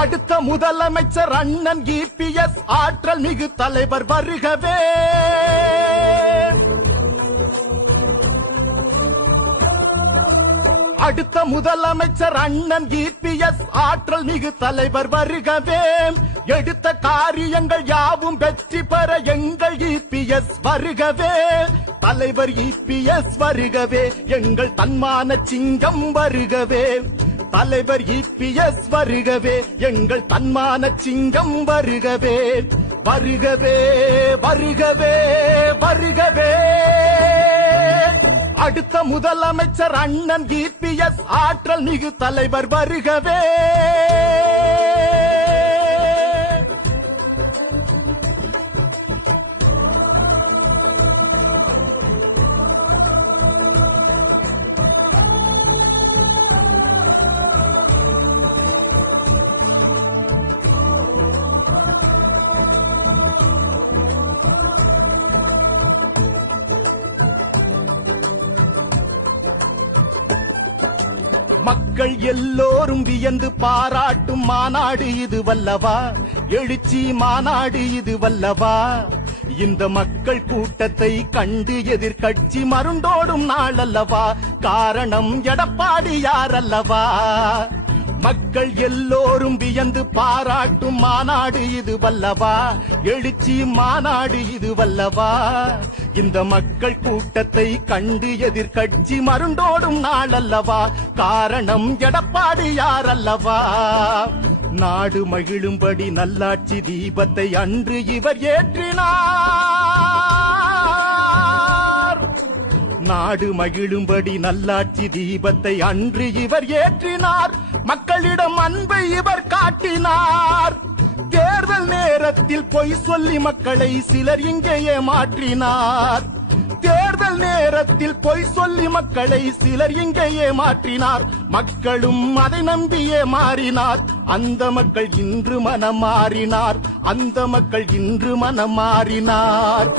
அடுத்த முதலமைச்சர் அண்ணன் இபிஎஸ் ஆற்றல் மிகு தலைவர் வருகவே. அடுத்த முதலமைச்சர் அண்ணன் இபிஎஸ் ஆற்றல் மிகு தலைவர் வருகவே. எடுத்த காரியங்கள் யாவும் வெற்றி பெற எங்கள் இபிஎஸ் வருகவே. தலைவர் இபிஎஸ் வருகவே, எங்கள் தன்மான சிங்கம் வருகவே. தலைவர் இபிஎஸ் வருகவே, எங்கள் தன்மான சிங்கம் வருகவே. வருகவே வருகவே வருகவே. அடுத்த முதலமைச்சர் அண்ணன் இபிஎஸ் ஆற்றல் மிகு தலைவர் வருகவே. மக்கள் எல்லோரும் வியந்து பாராட்டும் மாநாடு இது வல்லவா, எழுச்சி மாநாடு இது வல்லவா. இந்த மக்கள் கூட்டத்தை கண்டு எதிர்கட்சி மருண்டோடும் நாள் அல்லவா, காரணம் எடப்பாடியார் அல்லவா. மக்கள் எல்லோரும் வியந்து பாராட்டும் மாநாடு இது வல்லவா, எழுச்சி மாநாடு இது வல்லவா. இந்த மக்கள் கூட்டத்தை கண்டு எதிர்கட்சி மருண்டோடும் நாள் அல்லவா, காரணம் எடப்பாடியார் அல்லவா. நாடு மகிழும்படி நல்லாட்சி தீபத்தை அன்று இவர் ஏற்றினார். நாடு மகிழும்படி நல்லாட்சி தீபத்தை அன்று இவர் ஏற்றினார். மக்களிடம் அன்பை இவர் காட்டினார். தேர்தல் நேரத்தில் பொய் சொல்லி மக்களை சிலர் இங்கே ஏமாற்றினார். தேர்தல் நேரத்தில் பொய் சொல்லி மக்களை சிலர் இங்கே ஏமாற்றினார். மக்களும் அதை நம்பியே மாறினார். அந்த மக்கள் இன்று மனம் மாறினார். அந்த மக்கள் இன்று மனம் மாறினார்.